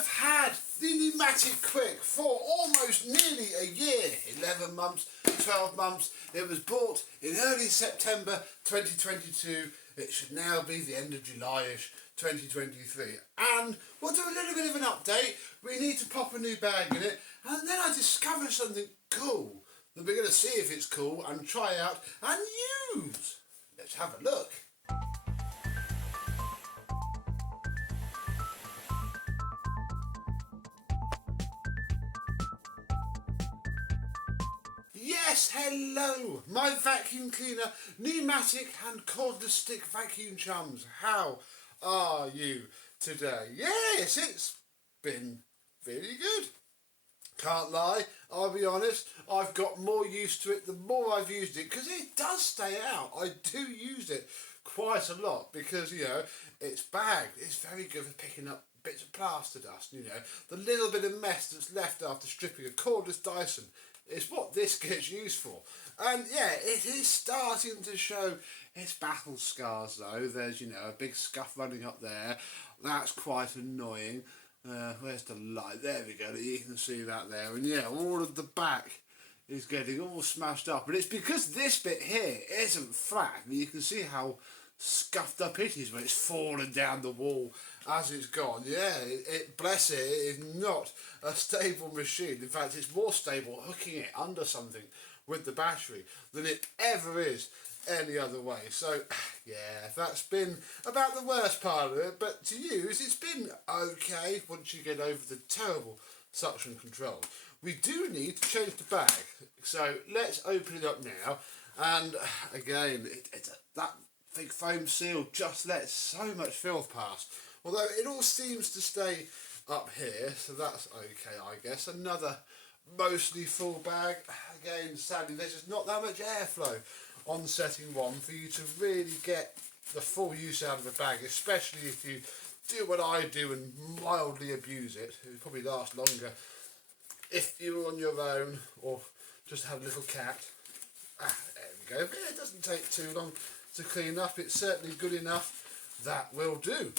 I've had the Numatic Quick for almost nearly a year, 11 months, 12 months. It was bought in early September 2022. It should now be the end of July-ish 2023. And we'll do a little bit of an update. We need to pop a new bag in it. And then I discovered something cool that we're going to see if it's cool and try out and use. Let's have a look. Yes, hello, my vacuum cleaner, Numatic and cordless stick vacuum chums. How are you today? Yes, it's been really good. Can't lie, I'll be honest, I've got more used to it the more I've used it, because it does stay out. I do use it quite a lot because, you know, it's bagged. It's very good for picking up bits of plaster dust, you know, the little bit of mess that's left after stripping a cordless Dyson. It's what this gets used for. And yeah, it is starting to show its battle scars though. There's, you know, a big scuff running up there. That's quite annoying. Where's the light? There we go. You can see that there. And yeah, all of the back is getting all smashed up. And it's because this bit here isn't flat. I mean, you can see how scuffed up it is when it's fallen down the wall as it's gone. Yeah, bless it, it is not a stable machine. In fact, it's more stable hooking it under something with the battery than it ever is any other way. So yeah, that's been about the worst part of it, but to use it's been okay once you get over the terrible suction control. We do need to change the bag, so let's open it up now. And again, that big foam seal just lets so much filth pass, although it all seems to stay up here, so that's okay, I guess. Another mostly full bag. Again, sadly, there's just not that much airflow on setting 1 for you to really get the full use out of a bag, especially if you do what I do and mildly abuse it. It would probably last longer if you were on your own or just had a little cat. There we go. It doesn't take too long to clean up. It's certainly good enough. That will do.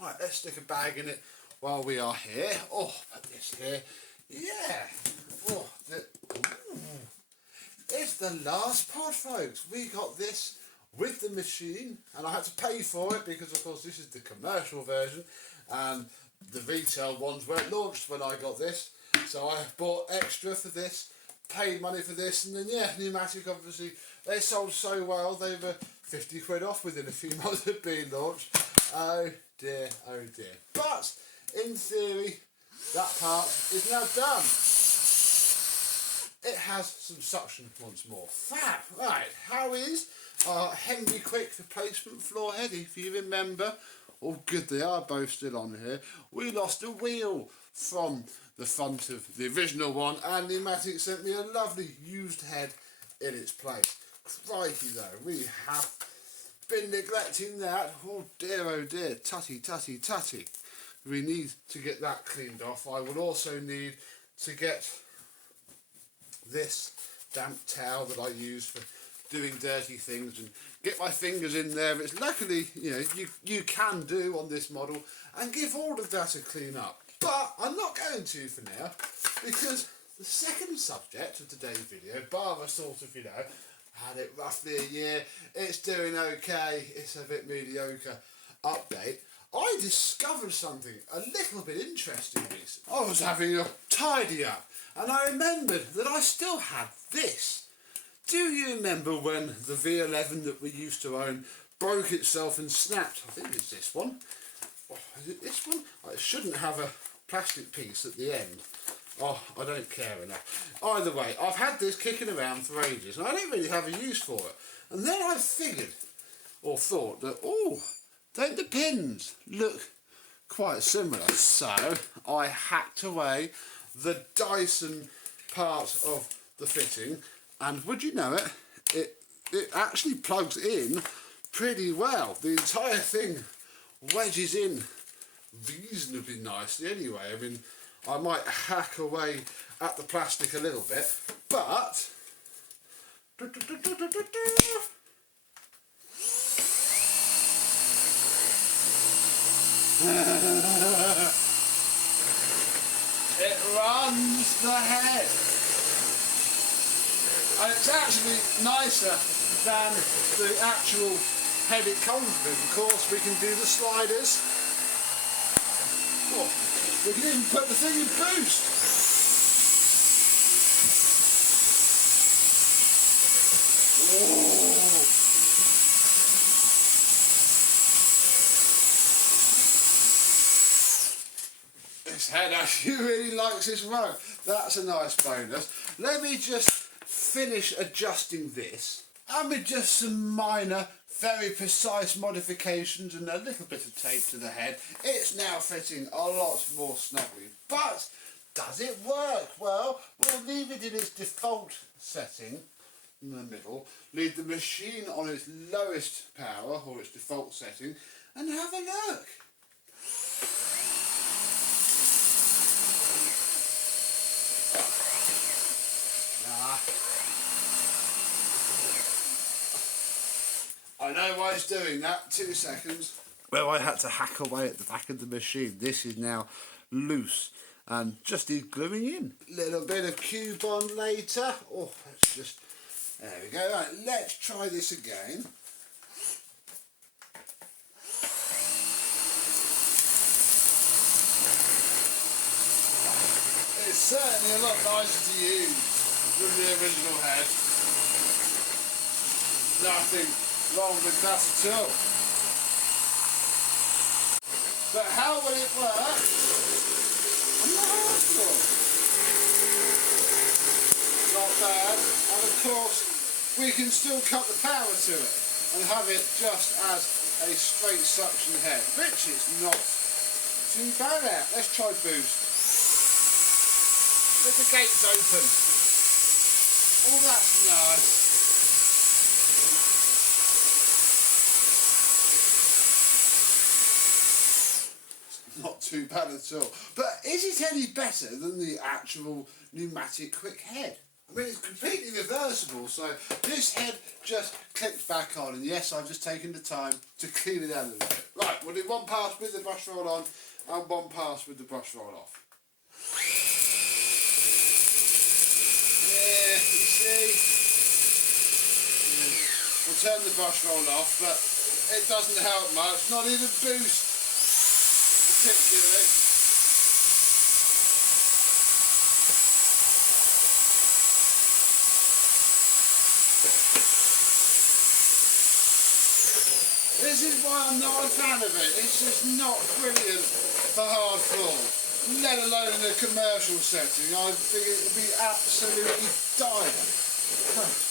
Right, let's stick a bag in it while we are here. Oh, put this here. Yeah. Oh, it's the last pod, folks. We got this with the machine, and I had to pay for it because, of course, this is the commercial version, and the retail ones weren't launched when I got this. So I bought extra for this, paid money for this, and then yeah, Numatic obviously, they sold so well, they were 50 quid off within a few months of being launched. Oh dear, oh dear. But in theory, that part is now done. It has some suction once more. Fab! Right, how is our Henry Quick replacement floor head? If you remember, oh good, they are both still on here. We lost a wheel from the front of the original one, and Numatic sent me a lovely used head in its place. Crikey though, we have been neglecting that. Oh dear, tutty, tutty, tutty. We need to get that cleaned off. I will also need to get this damp towel that I use for doing dirty things and get my fingers in there. It's luckily, you know, you can do on this model and give all of that a clean up. But I'm not going to for now, because the second subject of today's video, bar a sort of, you know, had it roughly a year, it's doing okay, it's a bit mediocre update, I discovered something a little bit interesting recently. I was having a tidy up, and I remembered that I still had this. Do you remember when the V11 that we used to own broke itself and snapped? I think it's this one. Oh, is it this one? It shouldn't have a plastic piece at the end. Oh, I don't care enough. Either way, I've had this kicking around for ages and I don't really have a use for it. And then I figured, or thought that, oh, don't the pins look quite similar? So I hacked away the Dyson part of the fitting, and would you know it, it actually plugs in pretty well. The entire thing wedges in reasonably nicely anyway. I mean, I might hack away at the plastic a little bit, but runs the head. And it's actually nicer than the actual head it comes with. Of course, we can do the sliders. Oh, we can even put the thing in boost. Oh. This head actually really likes this rug. That's a nice bonus. Let me just finish adjusting this. And with just some minor, very precise modifications and a little bit of tape to the head, it's now fitting a lot more snugly. But does it work? Well, we'll leave it in its default setting in the middle, leave the machine on its lowest power or its default setting, and have a look. I know why it's doing that. 2 seconds. Well, I had to hack away at the back of the machine. This is now loose and just needs gluing in. Little bit of Q bond later. Oh, let's just... There we go. Right, let's try this again. It's certainly a lot nicer to use than the original head. Nothing wrong with that at all. But how will it work? I'm not sure. Not bad. And of course, we can still cut the power to it and have it just as a straight suction head, which is not too bad out. Let's try boost. With the gates open. Oh, that's nice. Not too bad at all. But is it any better than the actual pneumatic quick head? I mean, it's completely reversible, so this head just clicks back on, and yes, I've just taken the time to clean it out a little bit. Right, we'll do one pass with the brush roll on and one pass with the brush roll off. Yeah, you see? We'll turn the brush roll off, but it doesn't help much, not even boost. Particularly. This is why I'm not a fan of it. It's just not brilliant for hard floor, let alone in a commercial setting. I think it would be absolutely dire.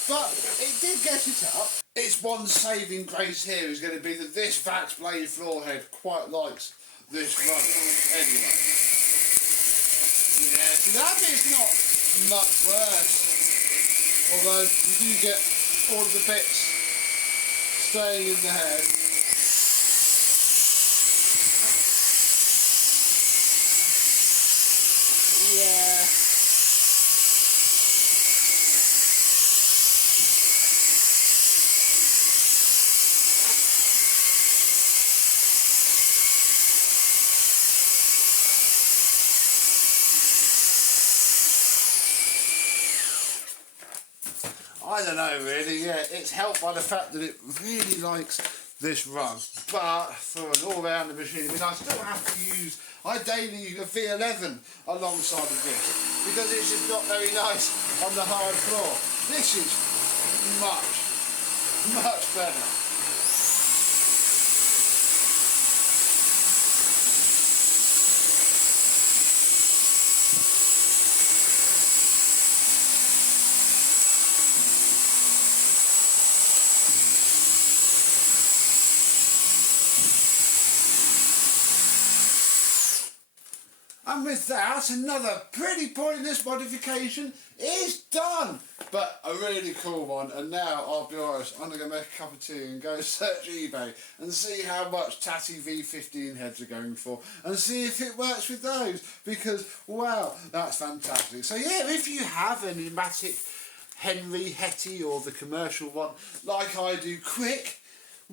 But it did get it up. Its one saving grace here is going to be that this Vax blade floor head quite likes this run anyway. Yeah, see, that bit's not much worse. Although you do get all of the bits staying in the head. Yeah. I don't know really, yeah, it's helped by the fact that it really likes this run, but for an all-rounder machine, I mean, I still have to use, I daily use a V11 alongside of this, because it's just not very nice on the hard floor. This is much better. And with that, another pretty pointless modification is done. But a really cool one. And now, I'll be honest, I'm going to make a cup of tea and go search eBay and see how much Tatty V15 heads are going for. And see if it works with those. Because, wow, that's fantastic. So yeah, if you have a pneumatic Henry Hetty or the commercial one, like I do, quick,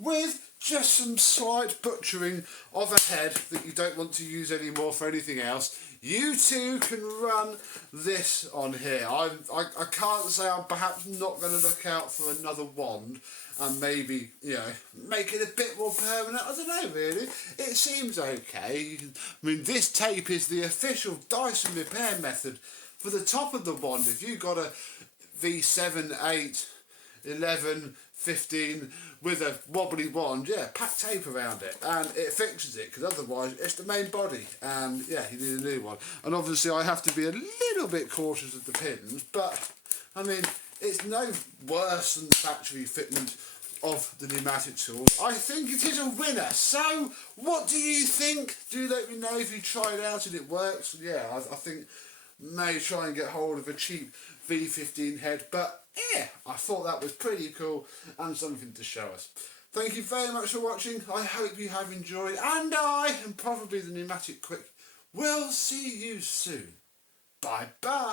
with just some slight butchering of a head that you don't want to use anymore for anything else, you too can run this on here. I can't say I'm perhaps not going to look out for another wand and maybe, you know, make it a bit more permanent. I don't know really. It seems okay. I mean, this tape is the official Dyson repair method for the top of the wand. If you've got a V7, 8, 11, 15 with a wobbly wand, yeah, pack tape around it and it fixes it, because otherwise it's the main body and yeah, you need a new one. And obviously I have to be a little bit cautious of the pins, but I mean, it's no worse than the factory fitment of the Numatic tools. I think it is a winner. So what do you think? Do let me know if you try it out and it works. Yeah, I think may try and get hold of a cheap V15 head, but yeah, I thought that was pretty cool and something to show us. Thank you very much for watching. I hope you have enjoyed, and I, and probably the Numatic Quick, will see you soon. Bye bye.